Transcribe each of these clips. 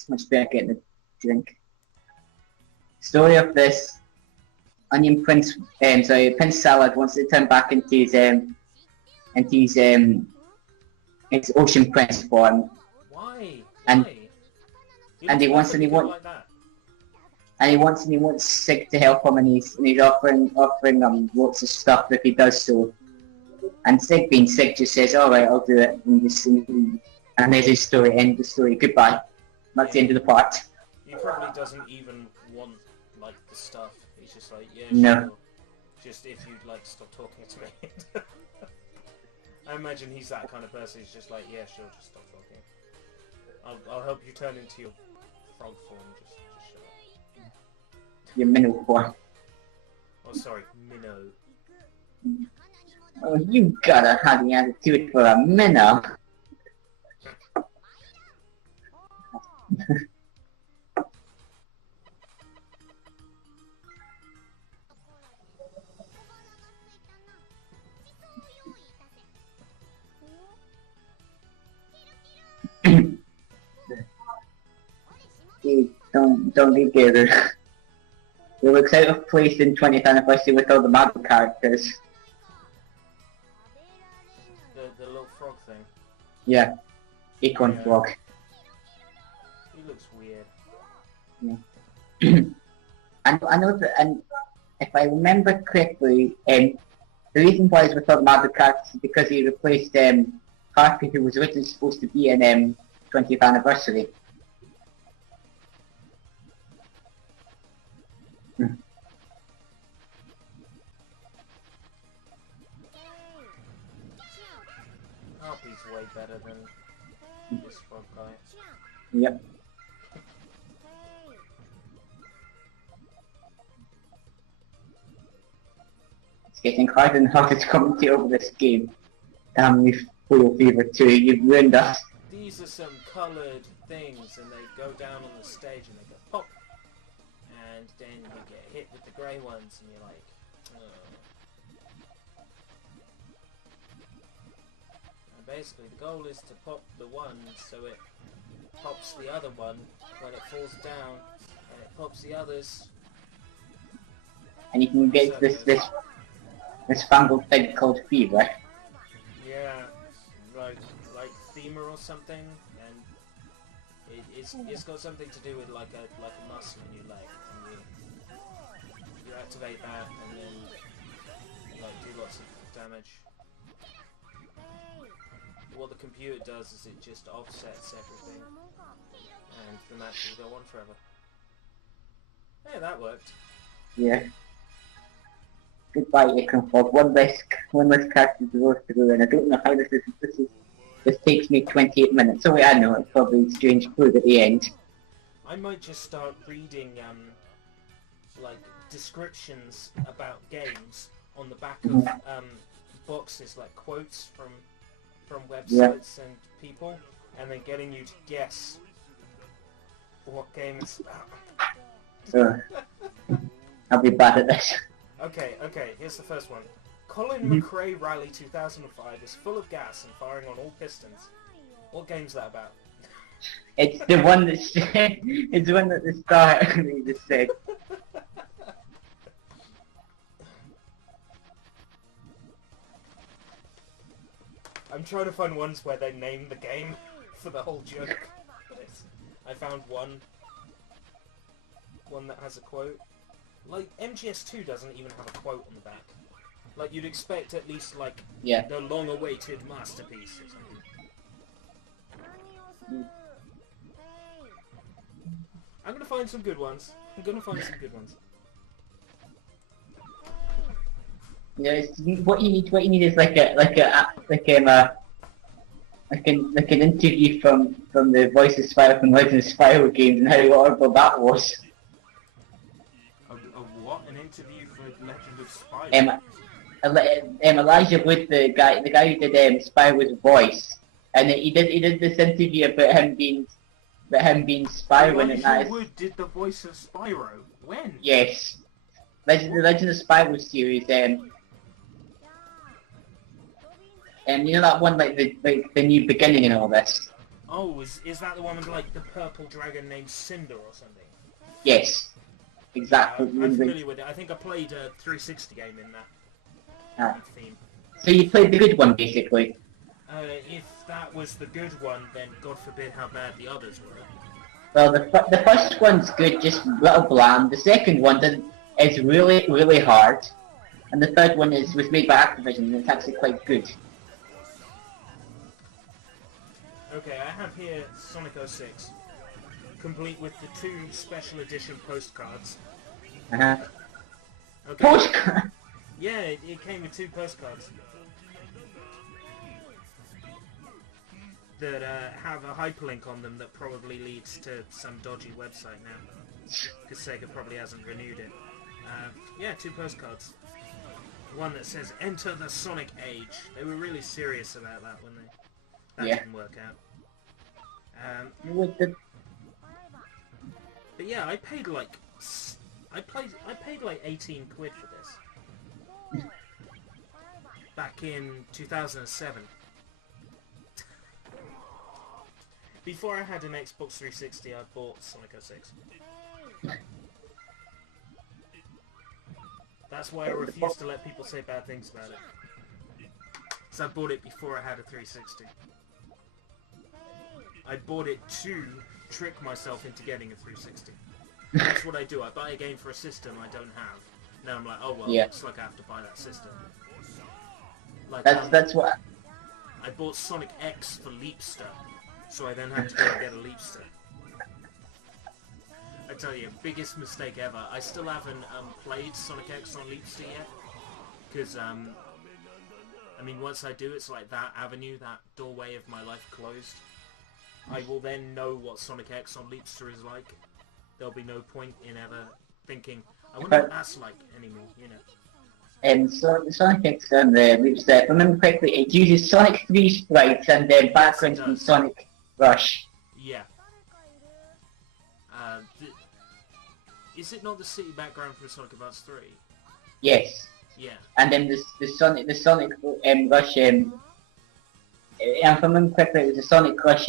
It's much better getting a drink. Story of this Onion Prince, Prince Salad wants to turn back into his Ocean Prince form. Why? And He wants like that. And he wants Sig to help him, and he's offering lots of stuff if he does so. And Sig, being Sig, just says, "All right, I'll do it." And there's his story. End the story. Goodbye. That's the end of the part. He probably doesn't even want like the stuff. He's just like, yeah, no. Sure. Just if you'd like to stop talking to me. I imagine he's that kind of person. He's just like, yeah, sure, just stop talking. I'll help you turn into your frog form. Just shut up. Your minnow form. Oh, sorry, minnow. Oh, you got a honey attitude for a minnow. Don't be together. It looks out of place in 20th anniversary with all the Marvel characters. The little frog thing. Yeah, acorn frog. He looks weird. Yeah. I know that, and if I remember correctly, the reason why he's with all the Marvel characters is because he replaced Harper, who was originally supposed to be in 20th anniversary. Harpy's way better than this frog guy. Yep. It's getting harder and harder to commentate over this game. Damn you, Puyo Fever 2, you've ruined us. These are some coloured things, and they go down on the stage and they go pop. And then you get hit with the grey ones, and you're like, and basically the goal is to pop the one so it pops the other one when it falls down, and it pops the others. And you can get this fangled thing called Fever. Yeah, like Thema or something, and it's got something to do with like a muscle in your leg, and you activate that, and then like do lots of damage. What the computer does is it just offsets everything, and the match will go on forever. Yeah, that worked. Yeah. Goodbye, Acorn Frog. One less character to go through, and I don't know how this takes me 28 minutes. So I know it's probably strange food at the end. I might just start reading like descriptions about games on the back of boxes, like quotes from websites and people, and then getting you to guess what game it's about. I'll be bad at this. Okay, here's the first one. Colin McRae Rally 2005 is full of gas and firing on all pistons. What game's that about? It's the one that's it's the one at the start you just said. I'm trying to find ones where they name the game for the whole joke. I found one that has a quote. Like, MGS2 doesn't even have a quote on the back. Like, you'd expect at least, like, the long-awaited masterpiece or something. I'm gonna find some good ones. Yeah, what you need is like an interview from the Voice of Spyro from Legend of Spyro games and how horrible that was. What? An interview for Legend of Spyro? Elijah Wood, the guy who did Spyro's voice, and he did this interview about him being Spyro. Elijah Wood did the voice of Spyro. When? Yes, the Legend of Spyro series. You know that one, like the new beginning and all this. Oh, is that the one with like the purple dragon named Cinder or something? Yes, exactly. I'm familiar with it. I think I played a 360 game in Ah. that theme. So you played the good one, basically. If that was the good one, then God forbid how bad the others were. Well, the first one's good, just a little bland. The second one is really, really hard. And the third one was made by Activision, and it's actually quite good. Okay, I have here Sonic 06, complete with the 2 special edition postcards. Uh-huh. Okay. Postcard! Yeah, it came with 2 postcards that have a hyperlink on them that probably leads to some dodgy website now, because Sega probably hasn't renewed it. Yeah, 2 postcards. One that says "Enter the Sonic Age." They were really serious about that when that didn't work out. But yeah, I paid like 18 quid for this back in 2007. Before I had an Xbox 360, I bought Sonic 06. That's why I refuse to let people say bad things about it. So I bought it before I had a 360. I bought it to trick myself into getting a 360. That's what I do. I buy a game for a system I don't have. Now I'm like, oh well, looks like I have to buy that system. Like that's what. I bought Sonic X for Leapster, so I then had to go and get a Leapster. I tell you, biggest mistake ever. I still haven't played Sonic X on Leapster yet, because I mean, once I do, it's like that avenue, that doorway of my life closed. I will then know what Sonic X on Leapster is like. There'll be no point in ever thinking, I wonder what that's like anymore, you know. So the Sonic X on the Leapster, if I remember correctly, it uses Sonic 3 sprites and the background from Sonic Rush. Yeah. Is it not the city background from Sonic Advance 3? Yes. Yeah. And then the Sonic Rush, if I remember correctly, it was the Sonic Rush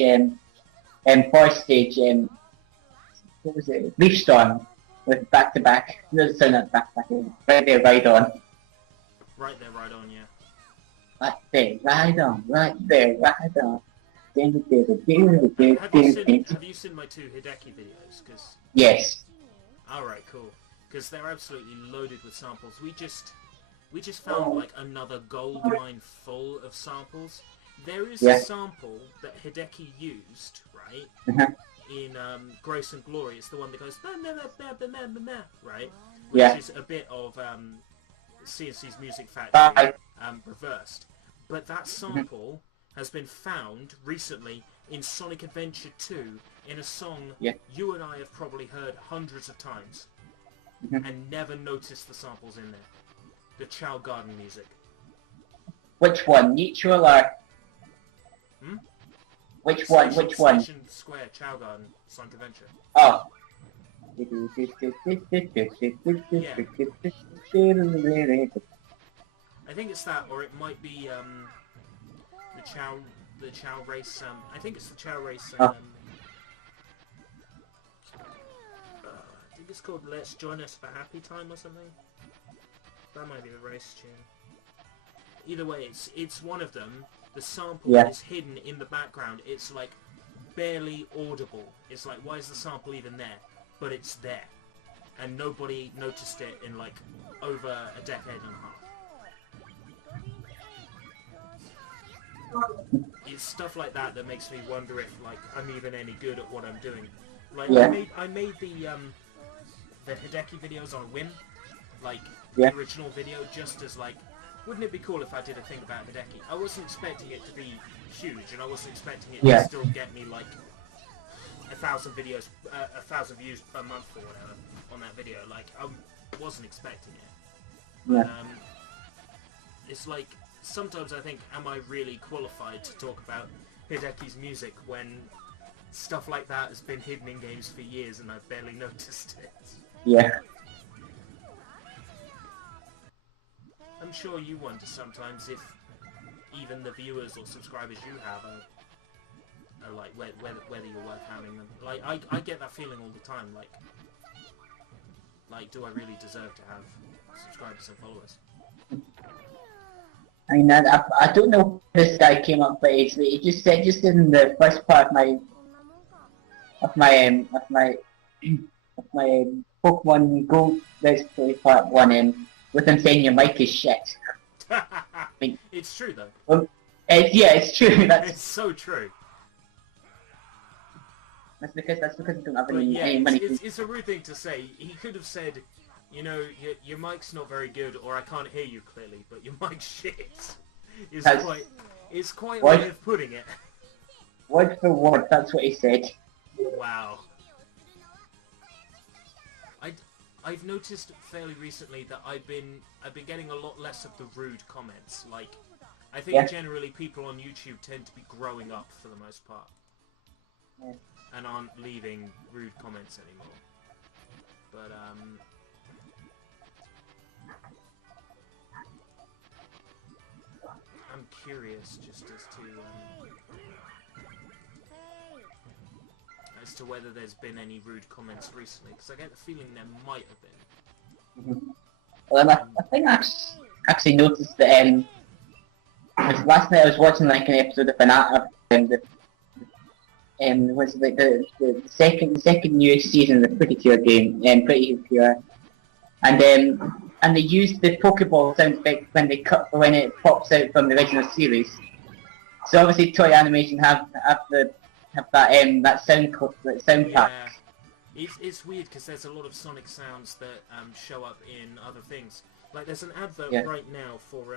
forest stage, what was it? Leaf Storm with back to back. No, sorry, not back to back. Right there, right on. Right there, right on, yeah. Right there, right on. Right there, right on. Have you seen my 2 Hideki videos? Cause... Yes. Alright, cool. Because they're absolutely loaded with samples. We just found like another gold mine full of samples. There is a sample that Hideki used, right? In Grace and Glory. It's the one that goes right? Which is a bit of CNC's Music Factory reversed. But that sample has been found recently in Sonic Adventure 2 in a song you and I have probably heard hundreds of times and never noticed the samples in there. The Chow Garden music. Which one? Neutral or... Which one? Station Square, Chow Garden, Sonic Adventure. Oh. I think it's that, or it might be the Chow Race. I think it's the Chow Race. I think it's called "Let's Join Us for Happy Time" or something. That might be the race tune. Either way, it's one of them. The sample is hidden in the background. It's like barely audible. It's like, why is the sample even there? But it's there, and nobody noticed it in like over a decade and a half. It's stuff like that that makes me wonder if like I'm even any good at what I'm doing. Like I made the Hideki videos on a whim, like the original video, just as like, wouldn't it be cool if I did a thing about Hideki? I wasn't expecting it to be huge, and I wasn't expecting it to still get me like 1,000 videos, 1,000 views per month or whatever on that video. Like I wasn't expecting it. It's like sometimes I think, am I really qualified to talk about Hideki's music when stuff like that has been hidden in games for years and I've barely noticed it? Yeah. I'm sure you wonder sometimes if even the viewers or subscribers you have are like whether you're worth having them. Like I get that feeling all the time. Like do I really deserve to have subscribers and followers? I mean, I don't know if this guy came up, but he just said just in the first part of my Pokemon Go Let's Play Part 1, with him saying your mic is shit. I mean, it's true though. Yeah, it's true. It's so true. That's because I don't have But yeah, any money. It's a rude thing to say. He could have said, you know, your mic's not very good, or I can't hear you clearly, but your mic's shit. It's quite a way of putting it. Word for word, that's what he said. Wow. I've noticed fairly recently that I've been getting a lot less of the rude comments. Like, I think generally people on YouTube tend to be growing up for the most part, and aren't leaving rude comments anymore. But I'm curious just as to whether there's been any rude comments recently, because I get the feeling there might have been. Well, I think I actually noticed that last night I was watching like an episode of was like the second newest season of the Pretty Cure game, Pretty Cure, and they used the Pokeball sound effect when it pops out from the original series. So obviously, Toy Animation have that sound pack. It's weird because there's a lot of Sonic sounds that show up in other things. Like there's an advert right now for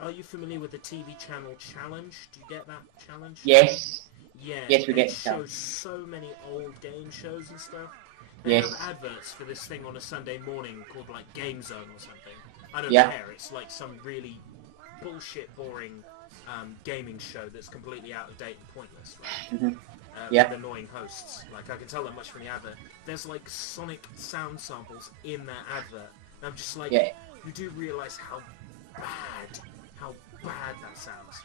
are you familiar with the TV channel Challenge? Do you get that Challenge? Yes. Yeah. Yes, we get it shows so many old game shows and stuff. They have adverts for this thing on a Sunday morning called like Game Zone or something. I don't care. It's like some really bullshit, boring gaming show that's completely out of date and pointless. Right? With annoying hosts. Like I can tell that much from the advert. There's like Sonic sound samples in that advert. And I'm just like, you do realise how bad that sounds.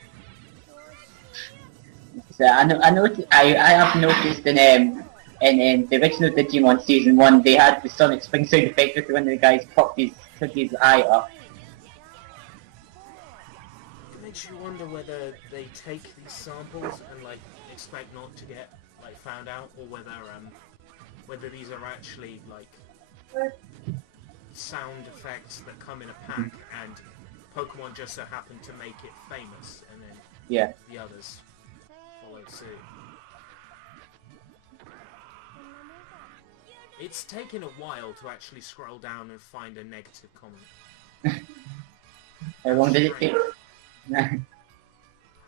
So I have noticed in the original Digimon Season 1 they had the Sonic Spring sound effect with when the guys took his eye off. It makes you wonder whether they take these samples and like expect not to get like found out, or whether these are actually like sound effects that come in a pack and Pokemon just so happen to make it famous, and then the others followed suit. It's taken a while to actually scroll down and find a negative comment. How long did it take?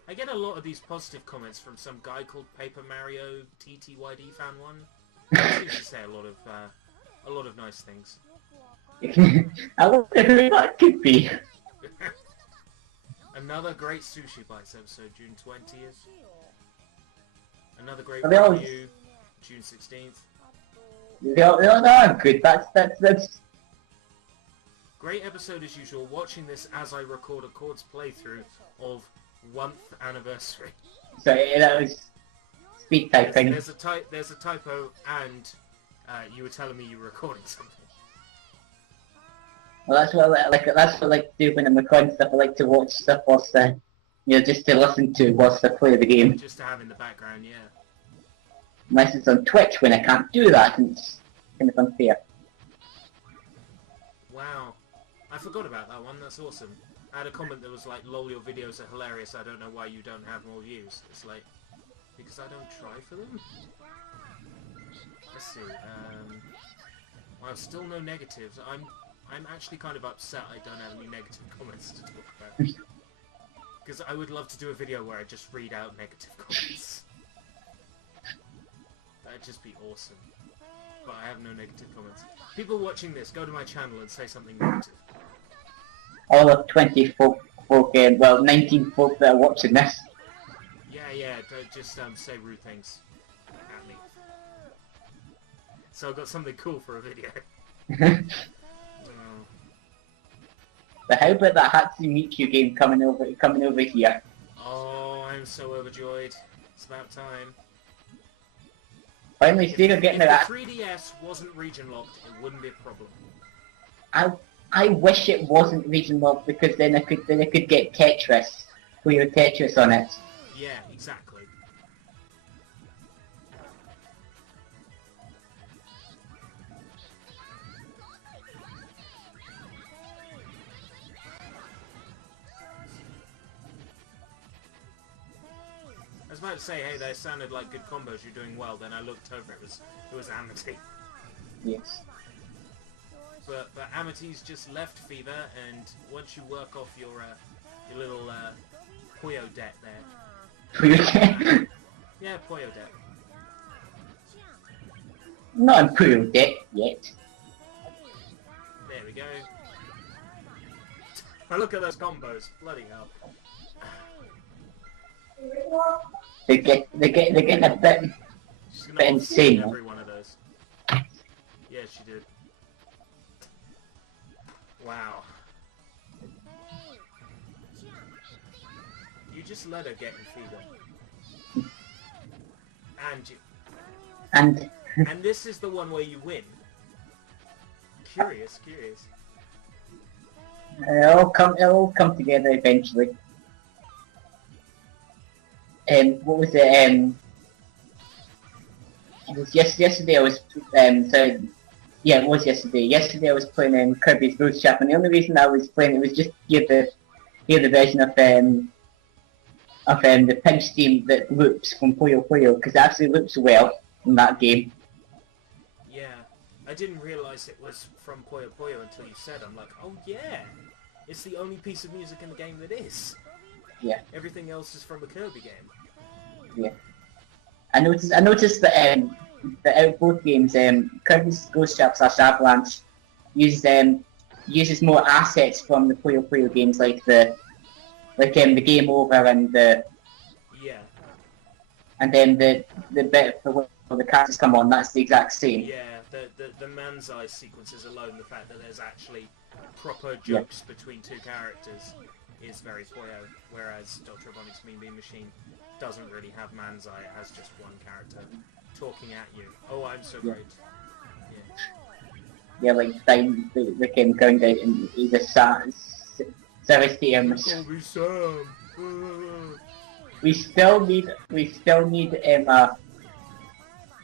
I get a lot of these positive comments from some guy called Paper Mario TTYD Fan 1. He seems to say a lot of nice things. I wonder who that could be. Another great Sushi Bites episode, June 20th. Another great Well, review, June 16th. They are good. That's Great episode as usual. Watching this as I record a Chords playthrough of 1th anniversary. So that was speed typing. There's a typo, and you were telling me you were recording something. Well, that's what I like to do when I'm recording stuff. I like to watch stuff whilst just to listen to whilst I play the game. Just to have in the background, yeah. Unless it's on Twitch when I can't do that, and it's kind of unfair. Wow. I forgot about that one, that's awesome. I had a comment that was like, lol, your videos are hilarious, I don't know why you don't have more views. It's like, because I don't try for them? Let's see, well, still no negatives. I'm actually kind of upset I don't have any negative comments to talk about. Because I would love to do a video where I just read out negative comments. That'd just be awesome. But I have no negative comments. People watching this, go to my channel and say something negative. All of 20 folk, 19 folk that are watching this. Yeah, don't just say rude things at me. So I've got something cool for a video. But how about that Hatsune Miku game coming over here? Oh, I'm so overjoyed. It's about time. Finally, If, Sega getting if that. the 3DS wasn't region locked, it wouldn't be a problem. I wish it wasn't region locked because then I could get Tetris, Puyo Tetris on it. Yeah, exactly. I was about to say, hey, they sounded like good combos. You're doing well. Then I looked over. It was Amity. Yes. But Amity's just left Fever, and once you work off your little Puyo debt there. Puyo Yeah, Puyo debt. Not in Puyo debt yet. There we go. Now look at those combos. Bloody hell. They're getting a bit She's gonna But insane, every one of those. Yeah, she did. Wow. You just let her get in Fever. And this is the one where you win. Curious. it'll all come together eventually. What was it? It was yesterday. I was it was yesterday. Yesterday I was playing Kirby's Boost Shop, and the only reason I was playing it was just to hear the version of the pinch theme that loops from Puyo Puyo, because it actually loops well in that game. Yeah, I didn't realise it was from Puyo Puyo until you said. I'm like, oh yeah, it's the only piece of music in the game that is. Yeah. Everything else is from a Kirby game. Yeah. I noticed that out of both games, Kirby's Ghost Shop / Avalanche uses more assets from the Puyo Puyo games, like the game over and then the bit for where the characters come on. That's the exact same. Yeah, the Manzai sequences alone, the fact that there's actually proper jokes between two characters is very Puyo, whereas Dr. Robotnik's Mean Bean Machine doesn't really have Manzai. It has just one character talking at you. Oh, I'm so great. Yeah, like the game going down and either service to him. We still need a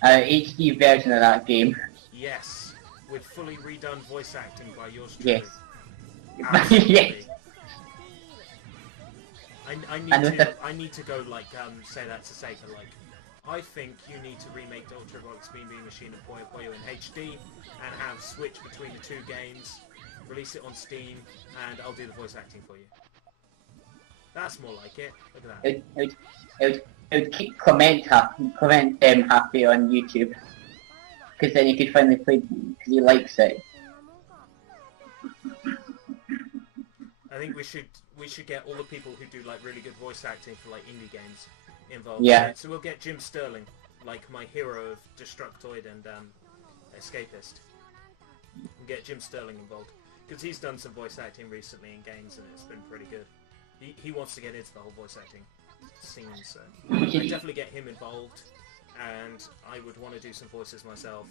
HD version of that game. Yes, with fully redone voice acting by yours truly. Yes. Absolutely. Yes. I need to go like say that to Sega, like I think you need to remake the Ultra Robot's Mean Bean Machine and Puyo Puyo in HD and have switch between the two games, release it on Steam, and I'll do the voice acting for you. That's more like it. Look at that. It would keep Clement happy on YouTube, because then he could finally play because he likes it. I think we should get all the people who do like really good voice acting for like indie games involved. Yeah. So we'll get Jim Sterling, like my hero of Destructoid and Escapist. We'll get Jim Sterling involved because he's done some voice acting recently in games and it's been pretty good. He wants to get into the whole voice acting scene, so I'd definitely get him involved, and I would want to do some voices myself.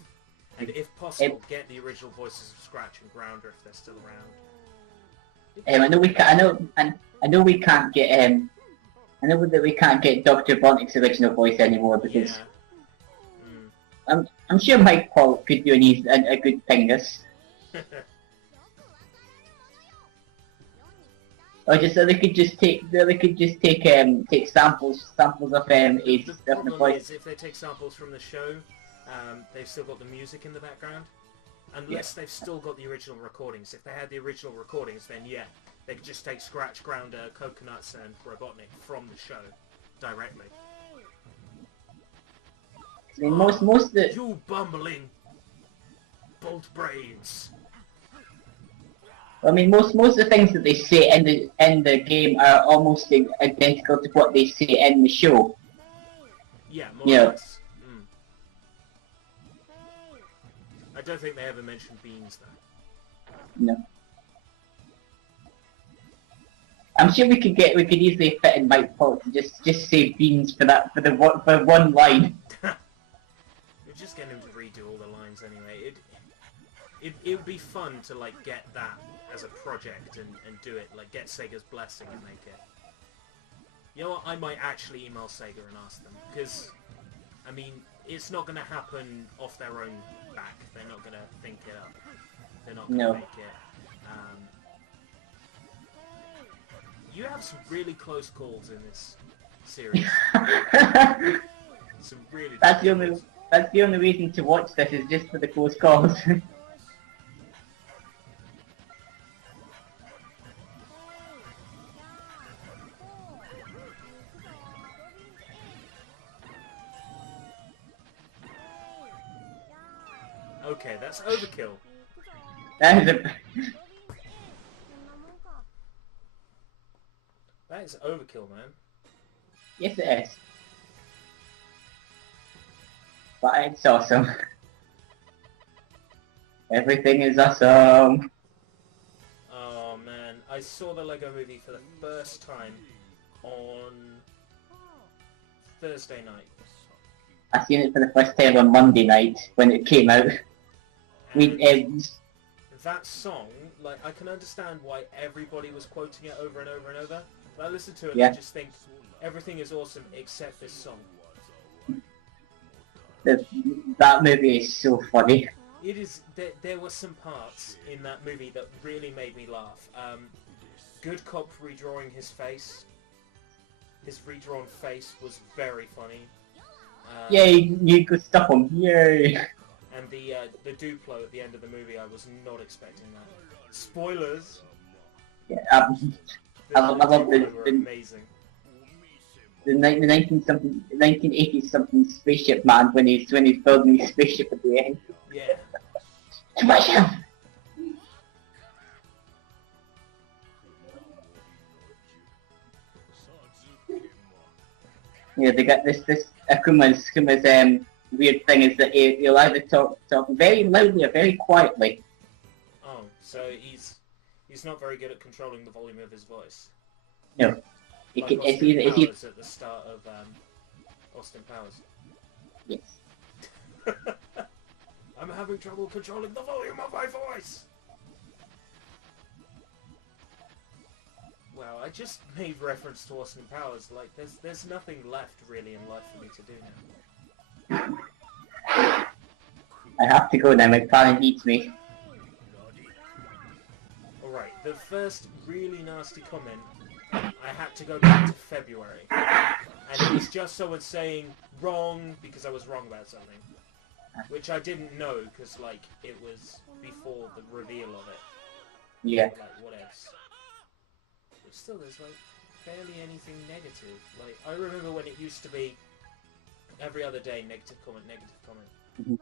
And if possible, get the original voices of Scratch and Grounder if they're still around. I know we can't get Dr. Bonnick's original voice anymore because I'm sure Mike Paul could do a good Pingus. Or just so they could just take samples of his The stuff in the problem voice. is if they take samples from the show, they've still got the music in the background. Unless they've still got the original recordings. If they had the original recordings, then yeah, they could just take Scratch, Grounder, Coconuts, and Robotnik from the show directly. I mean, most of the You bumbling bolt brains. I mean, most of the things that they say in the game are almost identical to what they say in the show. Yeah, more or less. I don't think they ever mentioned beans though. No. I'm sure we could easily fit in Mike Potts and just say beans for that for one line. We're just getting him to redo all the lines anyway. It would be fun to like get that as a project and do it, like get Sega's blessing and make it. You know what? I might actually email Sega and ask them, because I mean it's not going to happen off their own back. They're not going to think it up. They're not going to make it. You have some really close calls in this series. Some really. That's the only reason to watch this, is just for the close calls. Okay, that's overkill. That is a... That is overkill, man. Yes, it is. But it's awesome. Everything is awesome. Oh man, I saw the Lego Movie for the first time on Thursday night. I seen it for the first time on Monday night when it came out. That song, like, I can understand why everybody was quoting it over and over and over. But I listen to it and I just think everything is awesome except this song. That movie is so funny. It is. There were some parts in that movie that really made me laugh. Good Cop redrawing his face. His redrawn face was very funny. Yay! You could stop him! Yay! And the Duplo at the end of the movie, I was not expecting that. Spoilers. Yeah, I love the amazing. The 1980s something spaceship man when he's building his spaceship at the end. Yeah. Smash him! Yeah, they got this Akuma's weird thing is that he'll either talk very loudly or very quietly. Oh, so he's not very good at controlling the volume of his voice. No. Like Austin Powers at the start of Austin Powers. Yes. I'm having trouble controlling the volume of my voice! Wow, I just made reference to Austin Powers. Like, there's nothing left really in life for me to do now. I have to go now, my planet needs me. Alright, the first really nasty comment, I had to go back to February. And it was just someone saying wrong because I was wrong about something. Which I didn't know because, like, it was before the reveal of it. Yeah. Like, what else? But still, there's, like, barely anything negative. Like, I remember when it used to be every other day, negative comment, negative comment. Mm-hmm.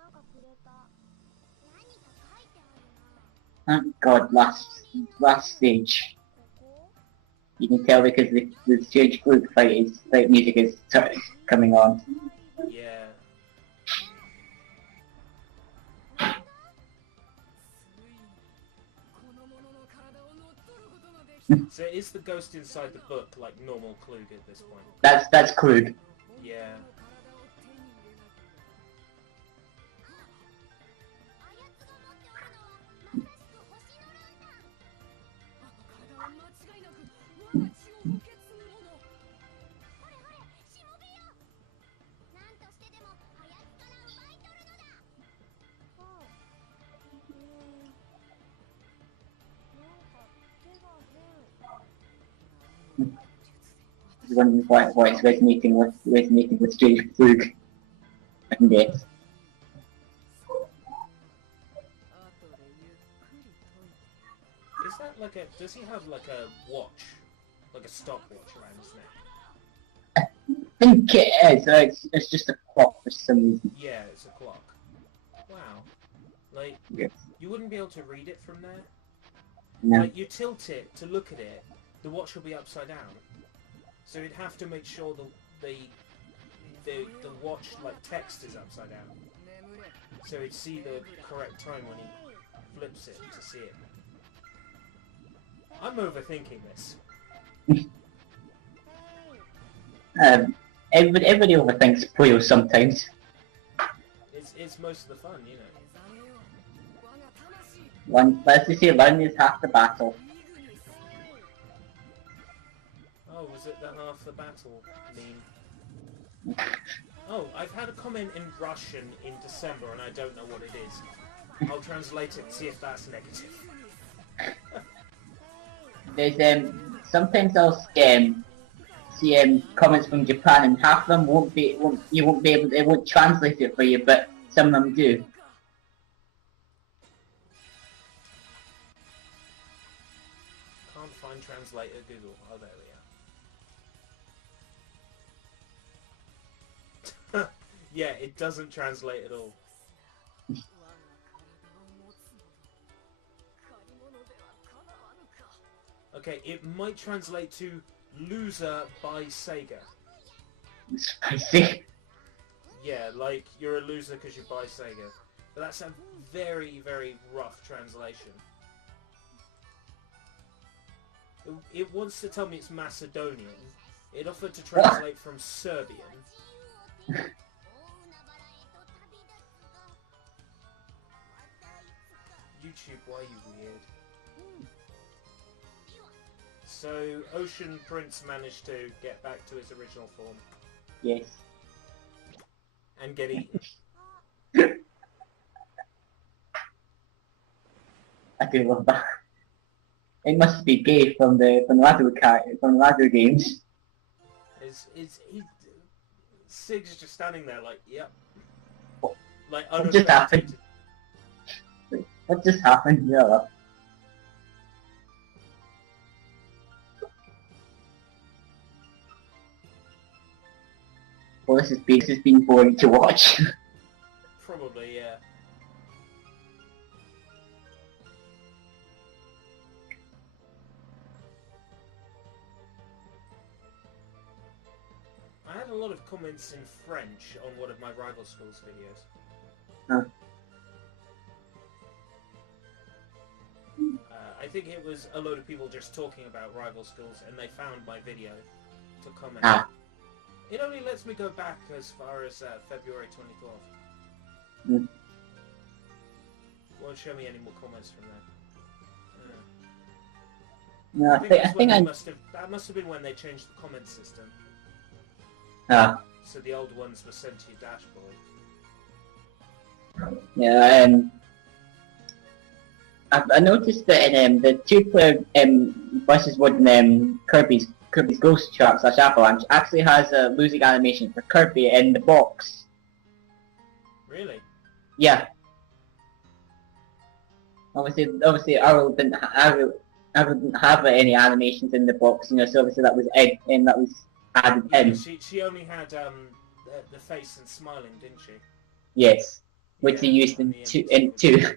Thank God, last stage. You can tell because the stage group fight music is coming on. Yeah. So is the ghost inside the book like normal Klug at this point? That's Klug. Yeah. Wondering why it's resonating with Strange Klug. I can guess. Is that like a? Does he have like a watch, like a stopwatch around his neck? I think it is. It's just a clock for some reason. Yeah, it's a clock. Wow. Like, Yes. you wouldn't be able to read it from there. No. Like, you tilt it to look at it, the watch will be upside down. So you'd have to make sure the watch, like, text is upside down. So he'd see the correct time when he flips it to see it. I'm overthinking this. Everybody overthinks puyo sometimes. It's most of the fun, you know. Let's just say learn is half the battle. Oh, was it the half the battle meme? Oh, I've had a comment in Russian in December and I don't know what it is. I'll translate it and see if that's negative. There's sometimes I'll see comments from Japan and half of them you won't be able, it won't translate it for you, but some of them do. Can't find translate at Google. Oh, there we are. Yeah, it doesn't translate at all. Okay, it might translate to loser by Sega. Spicy. Yeah, like you're a loser because you buy Sega. But that's a very, very rough translation. It wants to tell me it's Macedonian. It offered to translate from Serbian. YouTube, why are you weird? So, Ocean Prince managed to get back to his original form. Yes. And get eaten. I do love that. It must be gay from the Lado games. Sig's just standing there like, yep. Like What just happened? What just happened? Yeah. Well, this has been boring to watch. Probably, yeah. I had a lot of comments in French on one of my rival schools videos. Huh. I think it was a load of people just talking about rival schools and they found my video to comment. Ah. It only lets me go back as far as February 2012. Mm. Won't show me any more comments from there. No, I think that must have been when they changed the comment system. Ah. So the old ones were sent to your dashboard. Yeah, I noticed that in the two-player versus one Kirby's Ghost Shark / Avalanche actually has a losing animation for Kirby in the box. Really? Yeah. Obviously, Arrow didn't have any animations in the box, you know. So obviously that was added in. She only had the face and smiling, didn't she? Yes, which they used in two.